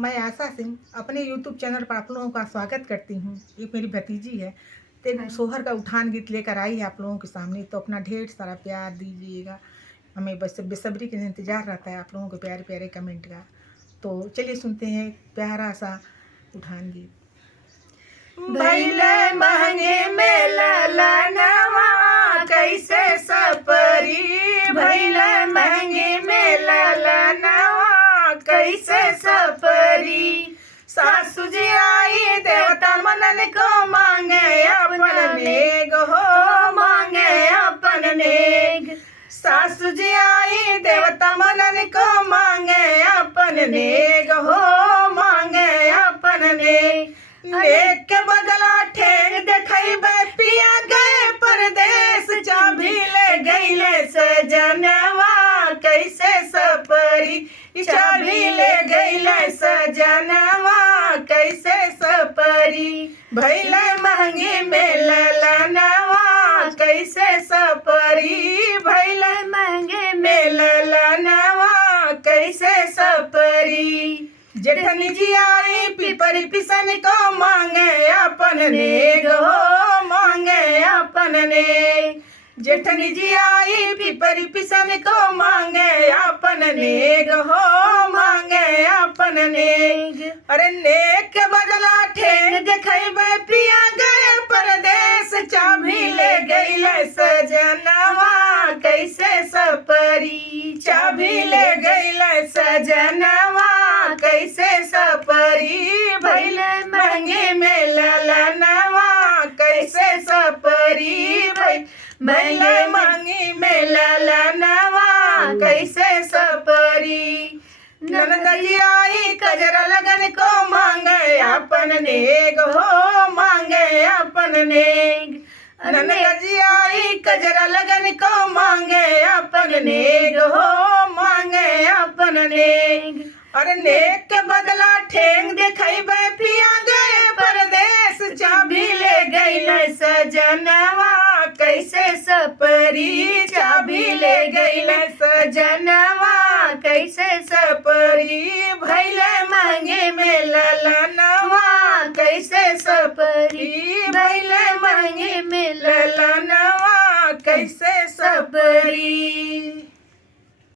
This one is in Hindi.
मैं आशा सिंह अपने यूट्यूब चैनल पर आप लोगों का स्वागत करती हूँ। ये मेरी भतीजी है, तो एक सोहर का उठान गीत लेकर आई है आप लोगों के सामने। तो अपना ढेर सारा प्यार दीजिएगा, हमें बस बेसब्री का इंतज़ार रहता है आप लोगों के प्यारे प्यारे कमेंट का। तो चलिए सुनते हैं प्यारा सा उठान गीत। भैले महंगे मेला लानवा कैसे सपरी, भैले महंगे मेला लानवा कैसे सपरी। सासू जी आई देवता मनन को मांगे अपन नेग हो, मांगे अपन नेग। सासू जी आई देवता मनन को मांगे अपन नेग हो, मांगे अपन नेग। नेक के बदला ठेंग देखैबे पिया गए परदेश, चाभी ले गईले सजनवा कैसे सपरी, चाभी ले गईले सजनवा कैसे सपरी। भैले महंगी मेला लानवा कैसे सपरी, भैले महंगे मेला लानवा कैसे सपरी। जेठनी जी आई पिपरी पिसन को मांगे अपन नेग हो, मांगे अपन नेग। जेठनी जी आई पिपरी पिसन को मांगे अपन नेग हो, मांगे अपन नेग। अरे नेग के बदला ठेंग देखैबे पिया गए परदेश, चाभी ले गईले सजनवा कैसे सपरी, चाभी ले गईले सजनवा कैसे सपरी। भैले महंगे मेला लानवा कैसे सपरी, भैले महंगी मेला लानवा कैसे सपरी। ननदई आई कजरा लगन को मांगे अपन नेग हो, मांगे अपन नेग। ननदई आई कजरा लगन को मांगे अपन नेग हो, मांगे अपन नेग। अरे नेक के बदला ठेंग देखैबे पिया गए परदेश, चाभी ले गईले सजनवा कैसे सपरी, चाभी ले गईले सजनवा कैसे सपरी। भैले महंगे मेला लानवा कैसे सपरी, भैले महंगे मेला लानवा कैसे सपरी।